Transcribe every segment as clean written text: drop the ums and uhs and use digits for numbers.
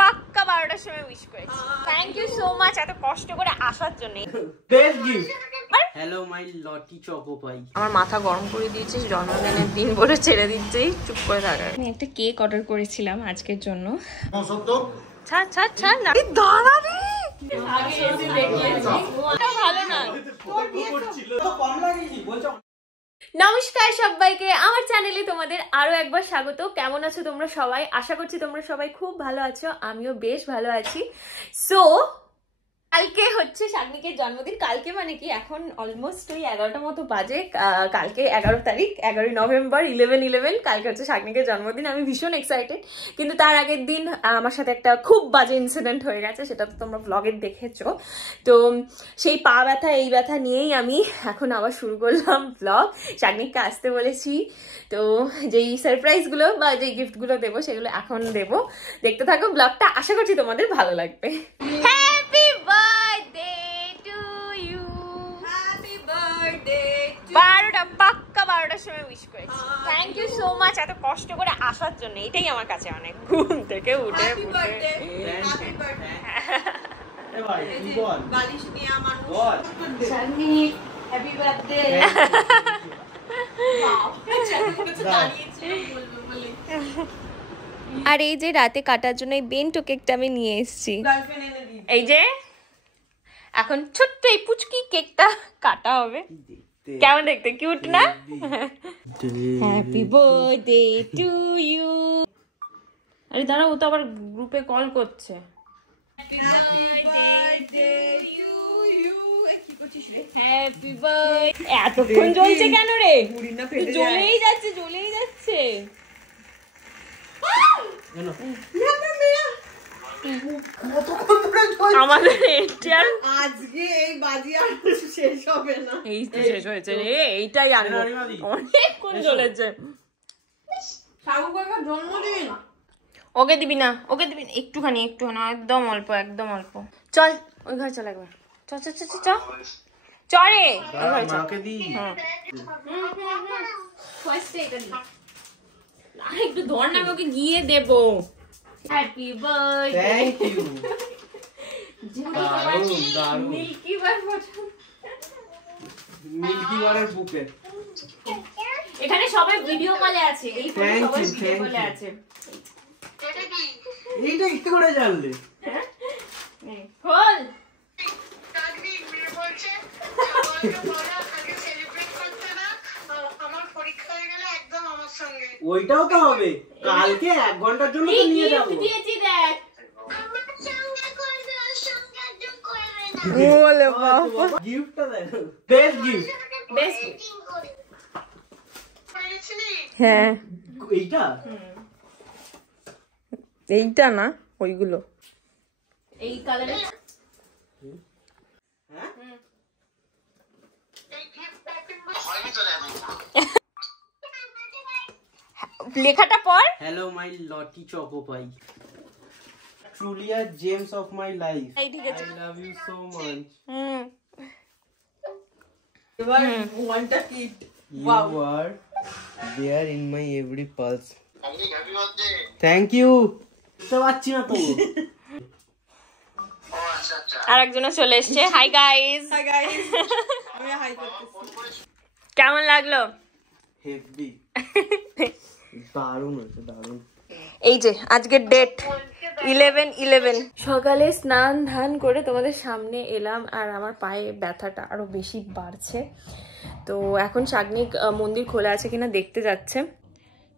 পাক্কা 12টার সময় উইশ করেছি। থ্যাংক ইউ সো মাচ এত কষ্ট করে আসার জন্য। Best gift. Hello my lottie choco pie. আমার মাথা গরম করে দিয়েছিস জন্মদিনের দিন বলে ছেড়ে দিচ্ছি, চুপ করে থাকা। আমি একটা কেক অর্ডার করেছিলাম আজকের জন্য। ছাড় ছাড় ছাড় না, দাঁড়া রে। ভালো না। নমস্কার সবাইকে, আমার চ্যানেলে তোমাদের আরো একবার স্বাগত। কেমন আছো তোমরা সবাই? আশা করছি তোমরা সবাই খুব ভালো আছো, আমিও বেশ ভালো আছি। সো কালকে হচ্ছে শাগনিকের জন্মদিন। কালকে মানে কি, এখন অলমোস্ট ওই 11টা মতো বাজে। কালকে 11 তারিখ, 11ই নভেম্বর, 11/11। কালকে হচ্ছে শাগনিকের জন্মদিন। আমি ভীষণ এক্সাইটেড, কিন্তু তার আগের দিন আমার সাথে একটা খুব বাজে ইনসিডেন্ট হয়ে গেছে, সেটা তো তোমরা ব্লগে দেখেছো। তো সেই পা ব্যথা এই ব্যথা নিয়েই আমি এখন আবার শুরু করলাম ব্লগ। শাগনিককে আসতে বলেছি, তো যেই সারপ্রাইজগুলো বা যেই গিফটগুলো দেবো সেগুলো এখন দেবো। দেখতে থাকো ব্লগটা, আশা করছি তোমাদের ভালো লাগবে। Happy birthday to you. Happy birthday. 12টা পাক্কা 12টার সময় উইশ করেছি। থ্যাংক ইউ সো মাচ এত কষ্ট করে আসার জন্য, এটাই আমার কাছে অনেক। ঘুম থেকে উঠে হ্যাপি বার্থডে। Happy birthday. এ ভাই কি বল? বালিশ নিয়ে আমার বল। Shagnik happy birthday. Wow, Shagnik তো দাঁড়িয়েছিল বলবো বলে। আর এই যে রাতে কাটার জন্য এই বেন্টো কেকটা আমি নিয়ে এসেছি। গার্লফ্রেন্ড এনে দিই। এই যে এখন ছোট্ট এই পুচকি কেকটা কাটা হবে। কেমন দেখতে, কিউট না? Happy birthday to you. আরে দাঁড়া, ও তো আবার গ্রুপে কল করছে। Happy birthday to you. কি করছিস রে? Happy birthday. এতক্ষণ জ্বলছে কেন রে? পুরি না ফেটে যায়। জ্বলেই যাচ্ছে, জ্বলেই যাচ্ছে। কেন? আমাদের এটার আজকে এই বাজি আর শেষ হবে না। এই তো শেষ হয়েছে রে, এইটাই আনবো। অনেকক্ষণ জ্বলেছে। শাগু কাকার জন্মদিন। ওকে দিবি না, ওকে দিবি না, একটুখানি একটুখানি, একদম অল্প, একদম অল্প। চল ওই ঘরে চল একবার, চ চ চ চ চরে ওই ঘরে চল। মাকে দি। ফার্স্টে এটা দি। আর একটু ধর না, ওকে গিয়ে দেবো। Happy birthday. Thank you. দারুণ দারুণ। মিল্কি বার ফটো। মিল্কি বারের বুকে। এখানে সবাই ভিডিও কলে আছে, এই ফোনে Thank সবাই you, ভিডিও thank কলে you. আছে। এইটা কি করে জানলে? খোল। ওইটাও তো হবে কালকে 1 ঘন্টার জন্য তো নিয়ে যাবো। দিয়েছি দেখ। ওলে বাবা, গিফটটা দেখো, বেস্ট গিফট। বেশ। হ্যাঁ এইটা এইটা না, ওইগুলো। এই কালারে লেখাটা পড়। Hello my lottie choco pie. Truly a gems of my life. এই ঠিক আছে। I love you so much. এবার ওয়ানটা kit. You are there in my every pulse. Thank you. বুঝতে পারছি না তো। আরেকজনও চলে এসেছে। Hi guys. Hi guys. আমি হাই করতেছি। কেমন লাগলো? হেভি। দারুণ হয়েছে, দারুণ। এই যে আজকের ডেট 11/11। সকালে স্নান ধান করে তোমাদের সামনে এলাম, আর আমার পায়ে ব্যথাটা আরো বেশি বাড়ছে। তো এখন শাগনিক মন্দির খোলা আছে কিনা দেখতে যাচ্ছে।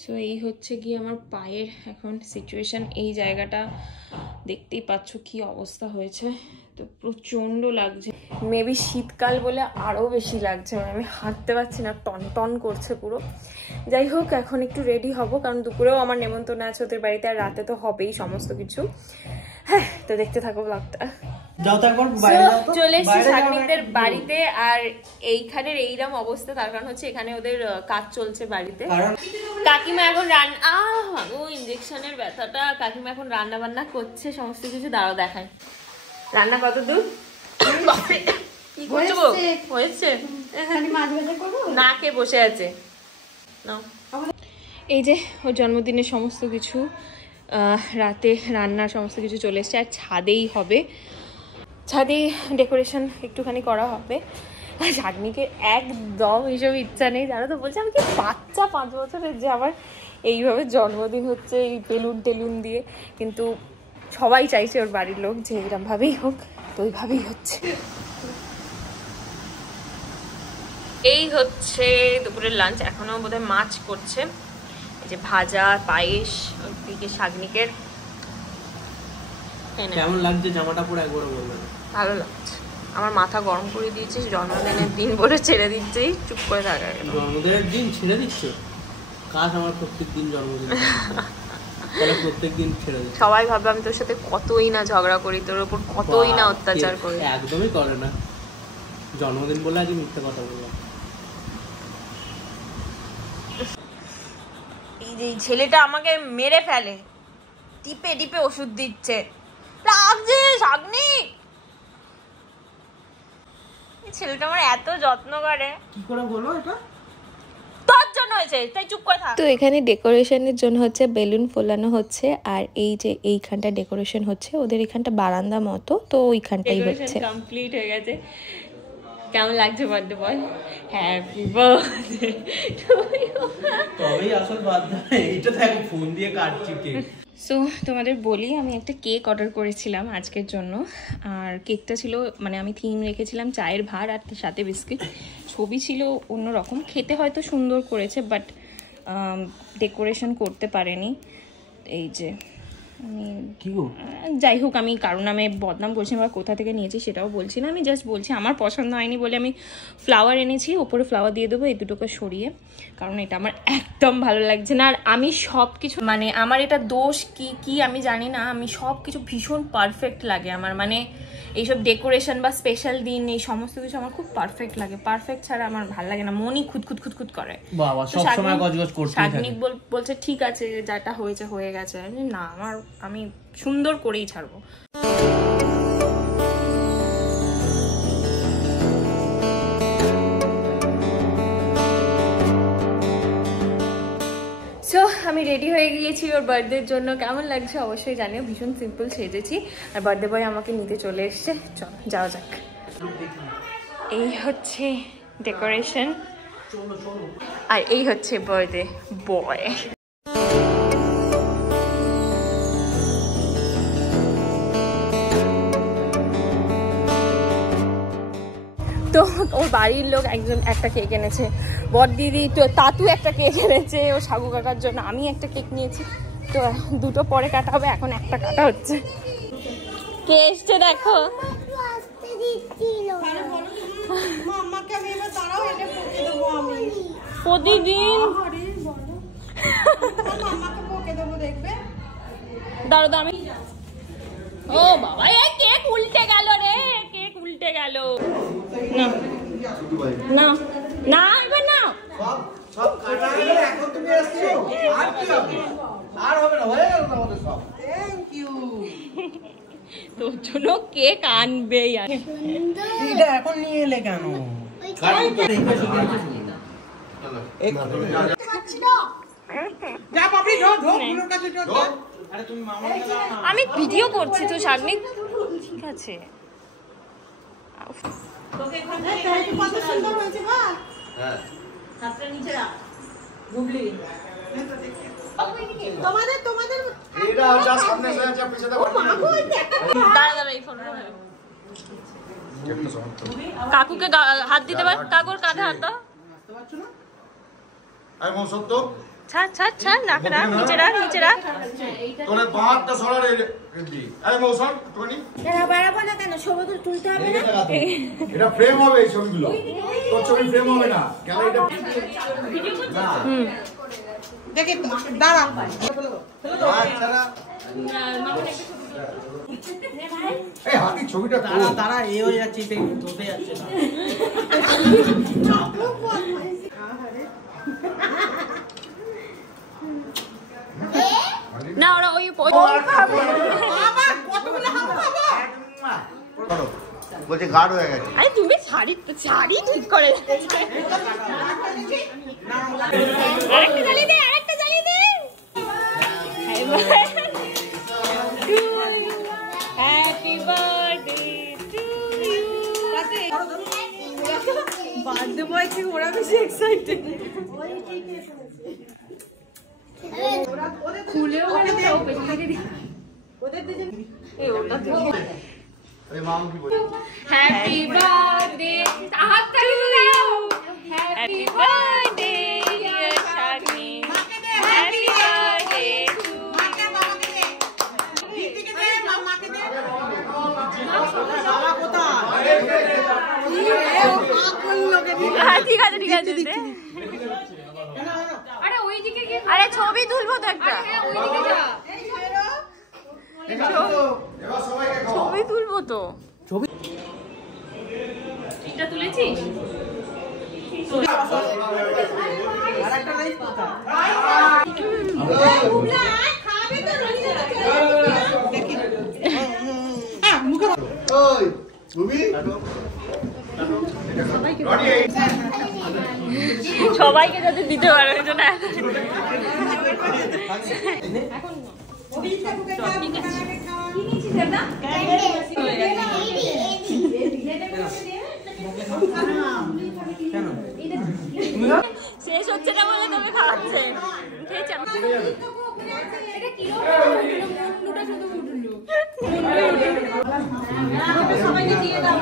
সো এই হচ্ছে গিয়ে আমার পায়ের এখন সিচুয়েশন। এই জায়গাটা দেখতেই পাচ্ছ কি অবস্থা হয়েছে, তো প্রচণ্ড লাগছে। মেবি শীতকাল বলে আরও বেশি লাগছে, মানে আমি হাঁটতে পারছি না, টন টন করছে পুরো। যাই হোক, এখন একটু রেডি হব, কারণ দুপুরেও আমার নেমন্তন্ন আছে ওদের বাড়িতে, আর রাতে তো হবেই সমস্ত কিছু। হ্যাঁ, তো দেখতে থাকো ব্লগটা। চলে এসেছি শাগনিকদের বাড়িতে, আর এইখানের এইরকম অবস্থা তার কারণ হচ্ছে এখানে ওদের কাজ চলছে বাড়িতে। কাকিমা এখন ইনজেকশনের ব্যথাটা, কাকিমা এখন রান্না বান্না করছে সমস্ত কিছু। দাঁড়াও দেখায় রান্না কত দূর। কি করছো গো? হয়েছে না, কে বসে আছে? এই যে ওর জন্মদিনের সমস্ত কিছু রাতে রান্নার সমস্ত কিছু চলে এসছে, আর ছাদেই হবে, ছাদেই ডেকোরেশন একটুখানি করা হবে। চাটনিকে একদম এইসব ইচ্ছা নেই, জানো তো, বলছে আমি কি বাচ্চা 5 বছরের যে আমার এইভাবে জন্মদিন হচ্ছে এই বেলুন টেলুন দিয়ে, কিন্তু সবাই চাইছে ওর বাড়ির লোক যে এরকমভাবেই হোক, তো ওইভাবেই হচ্ছে। এই হচ্ছে দুপুরের লাঞ্চ। এখনো বোধহয় মাছ করছে, এই যে ভাজা, পায়েস, ওইদিকে শাগনিকের। কেমন লাগছে জামাটা পরে একবার বলবেন? ভালো লাগছে, আমার মাথা গরম করে দিয়েছিস, জন্মদিনের দিন বলে ছেড়ে দিচ্ছেই, চুপ করে থাকা। জন্মদিনের দিন ছেড়ে দিচ্ছ? কাজ আমার প্রত্যেক দিন জন্মদিন, তাহলে প্রত্যেক দিন ছেড়ে দিচ্ছ। সবাই ভাবে আমি তোর সাথে কতই না ঝগড়া করি, তোর উপর কতই না অত্যাচার করি। একদমই করে না, জন্মদিন বলে আজ মিথ্যে কথা বললাম। এই যে ছেলেটা আমাকে মেরে ফেলে, টিপে টিপে ওষুধ দিচ্ছে, লাগছে শাগনি। ছেলেটা আমার এত যত্ন করে, কি করে বলো এটা? তোর জন্য হয়েছে তাই চুপ করে থাক। তো এখানে ডেকোরেশনের জন্য হচ্ছে বেলুন ফোলানো হচ্ছে, আর এই যে এইখানটা ডেকোরেশন হচ্ছে, ওদের এখানটা বারান্দা মতো, তো ওইখানটাই হচ্ছে। কমপ্লিট হয়ে গেছে। কেমন লাগছে বার্থডে বল? Happy birthday to you. তবেই আসল বার্থডে, এইটা দেখো ফোন দিয়ে কাটছি কেক। সো তোমাদের বলি, আমি একটা কেক অর্ডার করেছিলাম আজকের জন্য, আর কেকটা ছিল মানে আমি থিম রেখেছিলাম চায়ের ভার আর তার সাথে বিস্কিট। ছবি ছিল অন্যরকম, খেতে হয়তো সুন্দর করেছে বাট ডেকোরেশন করতে পারেনি। এই যে আমি যাই হোক, আমি কারণ আমি বদনাম করছি বা কোথা থেকে নিয়েছি সেটাও বলছি না, আমি জাস্ট বলছি আমার পছন্দ হয়নি বলে আমি ফ্লাওয়ার এনেছি, ওপরে ফ্লাওয়ার দিয়ে দেবো এই দুটোকে সরিয়ে, কারণ এটা আমার একদম ভালো লাগছে না। আর আমি সব কিছু মানে আমার এটা দোষ কি কি আমি জানি না, আমি সব কিছু ভীষণ পারফেক্ট লাগে আমার, মানে এইসব ডেকোরেশন বা স্পেশাল দিন এই সমস্ত কিছু আমার খুব পারফেক্ট লাগে, পারফেক্ট ছাড়া আমার ভালো লাগে না, মনই খুঁতখুত খুঁতখুত করে। বাবা সব সময় গজগজ করতেই থাকে। শাগনিক বলছে ঠিক আছে যেটা হয়েছে হয়ে গেছে, না আমি সুন্দর করেই ছাড়বো। সো আমি রেডি হয়ে গিয়েছি ওর বার্থডের জন্য। কেমন লাগছে অবশ্যই জানিও, ভীষণ সিম্পল সেজেছি, আর বার্থডে বয় আমাকে নিতে চলে এসছে, চল যাওয়া যাক। এই হচ্ছে ডেকোরেশন, আর এই হচ্ছে বার্থডে বয়। তো ওর বাড়ির লোক একটা কেক এনেছে, বর দিদি তো তাতু একটা কেক এনেছে ও সাগু কাকার জন্য, আমি একটা কেক নিয়েছি, তো দুটো পরে কাটা হবে, এখন একটা কাটা হচ্ছে। কে এসছে দেখো, প্রতিদিন দাঁড়ো তো আমি, ও বাবা এ কেক উল্টে গেল রে, কেক উল্টে গেল, না না না এবার না, সব কাটা হয়ে গেল, এখন তুমি আসছো আর কি হবে, আর হবে না, হয়ে গেল আমাদের সব। Thank you. তোর জন্য কেক আনবেই আর এটা এখন নিয়ে এলে কেন? আমি ভিডিও করছি তো শাগনিক, ঠিক আছে কাকুকে হাত দিতে পার, কাকুর কাঁধে হাত দাও, ছাড় ছাড় ছাড়, রাখ রাখ, নিচে রাখ নিচে রাখ। তোরে বাহারটা সরার রেডি। এই মৌসুম টনি না বাড়াবো না কেন, ছবি তুলতে হবে না, এটা ফ্রেম হবে, এই ছবিগুলো তোর ছবি ফ্রেম হবে না, গ্যালারিটা না দেখি দাঁড়া আচ্ছা এই হাতি ছবিটা তারা তারা এ হয়ে যাচ্ছে, তোতে যাচ্ছে না ওরা ওই বলছে গাঢ় হয়ে গেছে। আরে তুমি শাড়ি ঠিক করে আরেকটা জ্বালিয়ে দে, আরেকটা জ্বালিয়ে হ্যাপি বার্থডে হাত তালি দাও happy birthday dear Shagni happy birthday to মাকে বাবাকে দে দিদিকে দে মামাকে দে বাবা কোথায় ঠিক আছে ঠিক আছে দে আরে ওইদিকে কি আরে ছবি তুলবো তো একটা ওইদিকে যা ছবি তুলবো তো ছবি এটা তুলেছিস আরেকটা লাইফ কোথায় খাবে তো দেখি মুখে ওই তুমি সবাইকে যাতে দিতে পারে ওই জন্য শেষ হচ্ছে না বলে তবে খাওয়াচ্ছে সবাইকে দিয়ে দাও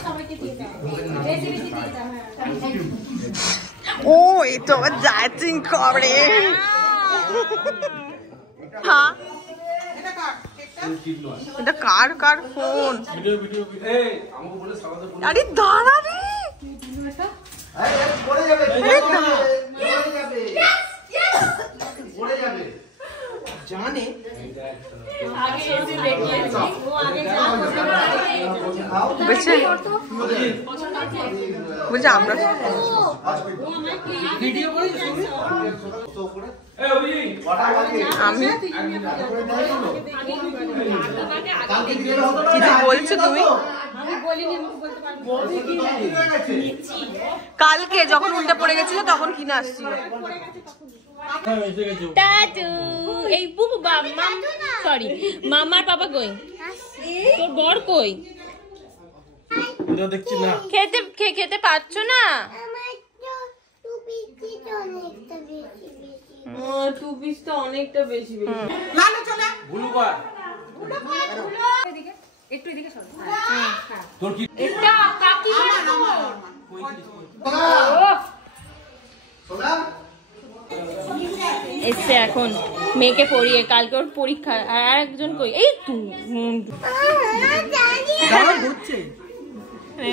সবাইকে দিয়ে দাও ও এই তো ডায়েটিং করে হ্যাঁ এটা কার কার ফোন আরে দাঁড়া রে পড়ে যাবে পড়ে যাবে জানে বলছি আমরা ভিডিও করে আমি কি বলছো তুমি কালকে যখন উল্টে পড়ে গেছিল তখন কিনে আসছিল টাটু এই বুবু বাবা সরি মামার পাপা কই তোর বর কই দেখছি না খেতে খেতে পাচ্ছ না টু পিসটা অনেকটা বেশি লালু চলে ভুলু কর একটু এদিকে সর তোর কি এটা কাকি এসছে এখন মেয়েকে পড়িয়ে কালকে ওর পরীক্ষা আর একজন কই এই তুই ঘুরছে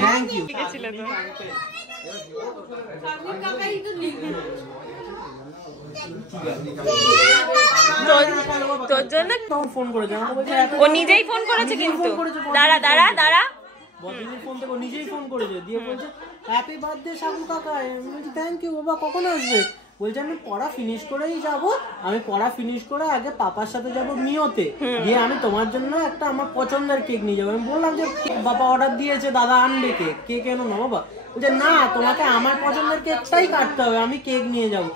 থ্যাংক ইউ ঠিক ছিল তো তোর জন্য ফোন করেছে আমাকে বলছে ও নিজেই ফোন করেছে কিন্তু দাঁড়া দাঁড়া দাঁড়া বদিনের ফোন থেকে ও নিজেই ফোন করেছে দিয়ে বলছে হ্যাপি বার্থডে সাগু কাকা আমি বলছি থ্যাংক ইউ বাবা কখন আসবে বলছে আমি পড়া ফিনিশ করেই যাব আমি পড়া ফিনিশ করে আগে পাপার সাথে যাব মিওতে দিয়ে আমি তোমার জন্য একটা আমার পছন্দের কেক নিয়ে যাবো আমি বললাম যে বাবা অর্ডার দিয়েছে দাদা আনবে কেক কেক এনো না বাবা বলছে না তোমাকে আমার পছন্দের কেকটাই কাটতে হবে আমি কেক নিয়ে যাবো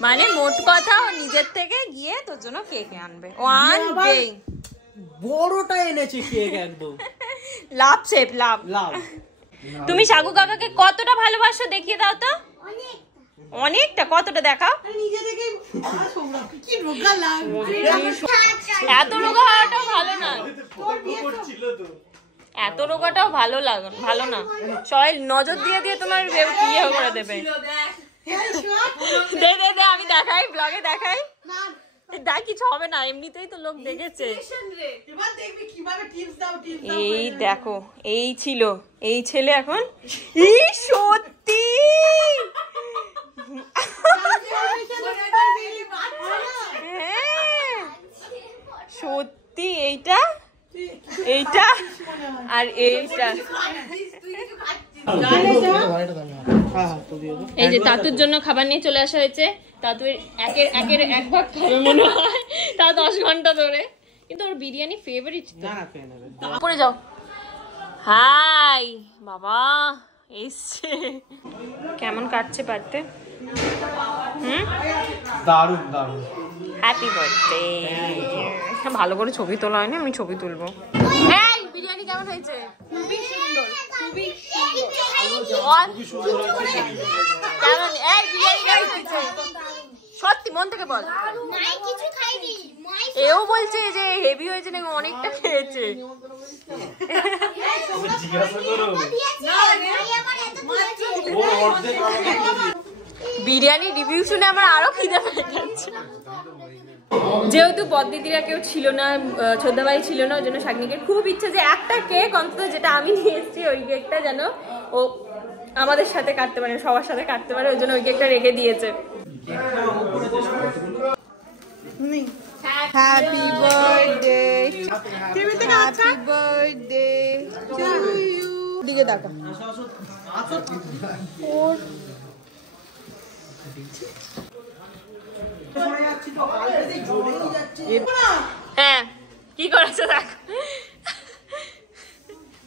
মানে মোট কথা ও নিজের থেকে গিয়ে তোর জন্য কেক আনবে ও আনবেই বড়টা এনেছে কেক একদম লাভ শেপ লাভ লাভ তুমি সাগু কাকাকে কতটা ভালোবাসো দেখিয়ে দাও তো অনেকটা কতটা দেখাও নিজে থেকে কি রোগা লাগছে এত রোগা হওয়াটাও ভালো না এত রোগাটাও ভালো না সবাই নজর দিয়ে দিয়ে তোমার ইয়ে করে দেবে দে দে দে আমি দেখাই ব্লগে দেখাই দেখ কিছু হবে না এমনিতেই তো লোক দেখেছে এবার দেখবি কিভাবে টিপস দাও এই দেখো এই ছিল এই ছেলে এখন ই সত্যি হ্যাঁ, সত্যি এইটা আর এইটা এই যে তাতুর জন্য খাবার নিয়ে চলে আসা হয়েছে তাতুর একের এক ভাগ খাবে মনে হয় তা 10 ঘন্টা ধরে কিন্তু ওর বিরিয়ানি ফেভারিট পড়ে যাও হাই বাবা এসছে কেমন কাটছে পারতে দারুণ দারুণ হ্যাপি বার্থডে ভালো করে ছবি তোলা হয়নি আমি ছবি তুলবো এই বিরিয়ানি কেমন হয়েছে খুবই সুন্দর কেমন এই বিরিয়ানি কেমন হয়েছে সত্যি মন থেকে বল। নাই কিছু খাইনি মাই এও বলছে যে হেভি হয়েছে নাকি, অনেকটা খেয়েছে। জিজ্ঞাসা করো না মাই আমার এত দিয়েছে ও অর্ধেক বিরিয়ানি রিভিউ শুনে আমার আরো খিদে পেয়ে যাচ্ছে। যেহেতু বদ্দিদিরা কেউ ছিল না, ছোদ্দাবাই ছিল না, ওই জন্য শাগনিকের খুব ইচ্ছা যে একটা কেক অন্তত, যেটা আমি নিয়ে এসেছি ওই কেকটা যেন ও আমাদের সাথে কাটতে পারে, সবার সাথে কাটতে পারে, ওই জন্য ওই কেকটা রেখে দিয়েছে। Happy birthday happy birthday to you দিকে দেখা হ্যাঁ কি করেছে দেখ,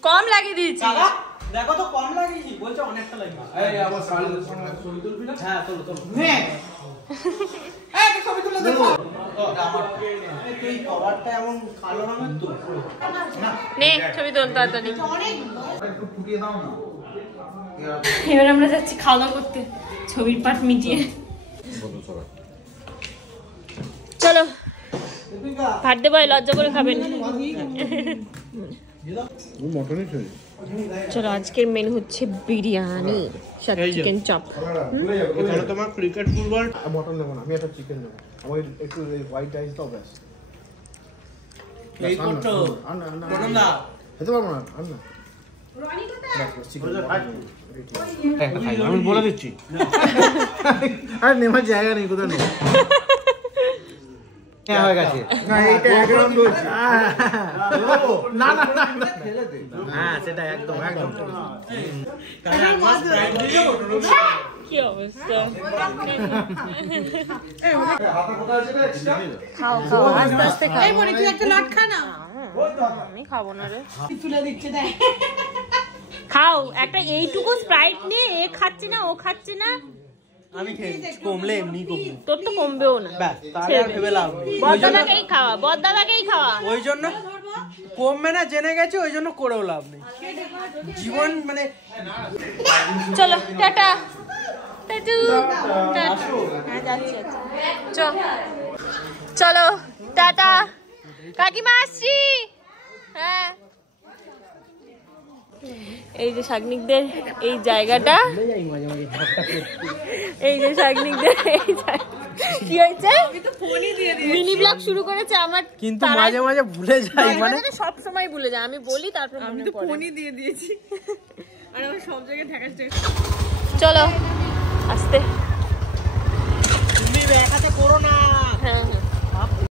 কম লাগিয়ে দিয়েছি। দেখো তো কম লাগিয়েছি, বলছে অনেকটা লাগিয়েছি। এই আবার সাইলের সঙ্গে ছবি তুলবি না? হ্যাঁ তোলো তোলো। হ্যাঁ এই ছবি তুলে দেখো এই কভারটা এমন কালো রঙের তো নে ছবি তোল তাড়াতাড়ি। একটু ফুটিয়ে দাও না। এবার আমরা যাচ্ছি খাওয়া দাওয়া করতে, ছবির পাট মিটিয়ে। চলো ভাত দেবো, লজ্জা করে খাবেন। চলো আজকের মেনু হচ্ছে বিরিয়ানি সাথে চিকেন চপ। এখানে তোমার ক্রিকেট ফুটবল মটন নেবো না, আমি একটা চিকেন নেবো। আমার একটু হোয়াইট রাইস দাও ব্যাস। এই করছো কোন দা খেতে পারবো না, আর না। আমি বলে দিচ্ছি। আরে নেওয়ার জায়গা নেই, কোথায় নেই। হয়ে গেছে না এইটা একদম বলছি। না না না ফেলে দে। হ্যাঁ সেটা একদম একদম কি অবস্থা, হাতে কোথায় আছে রে? খাও খাও আস্তে আস্তে খাও। এই মনে তুই একটা লাট খা না আমি খাবো না রে, তুলে দিচ্ছে দেখ খাও একটা এইটুকু স্প্রাইট নিয়ে, এ খাচ্ছে না ও খাচ্ছে না, আমি কমলে এমনি কমবে তোর তো কমবেও না। ব্যাস তাহলে আর ভেবে লাভ নেই। বড়দাদাকেই খাওয়া, বড়দাদাকেই খাওয়া। ওই জন্য কমবে না জেনে গেছে, ওই জন্য করেও লাভ নেই। জীবন মানে চলো টাটা টাটু হ্যাঁ যাচ্ছি চলো টাটা কাকিমা আসছি। হ্যাঁ এই যে শাগনিকদের এই জায়গাটা, এই যে শাগনিকদের এই কি হয়েছে, মিনি ব্লগ শুরু করেছে আমার, কিন্তু মাঝে মাঝে ভুলে যাই, মানে সব সময় ভুলে যায়, আমি বলি তারপর আমি তো ফোনই দিয়ে দিয়েছি আর আমার সব জায়গায় ঢাকা চলো আস্তে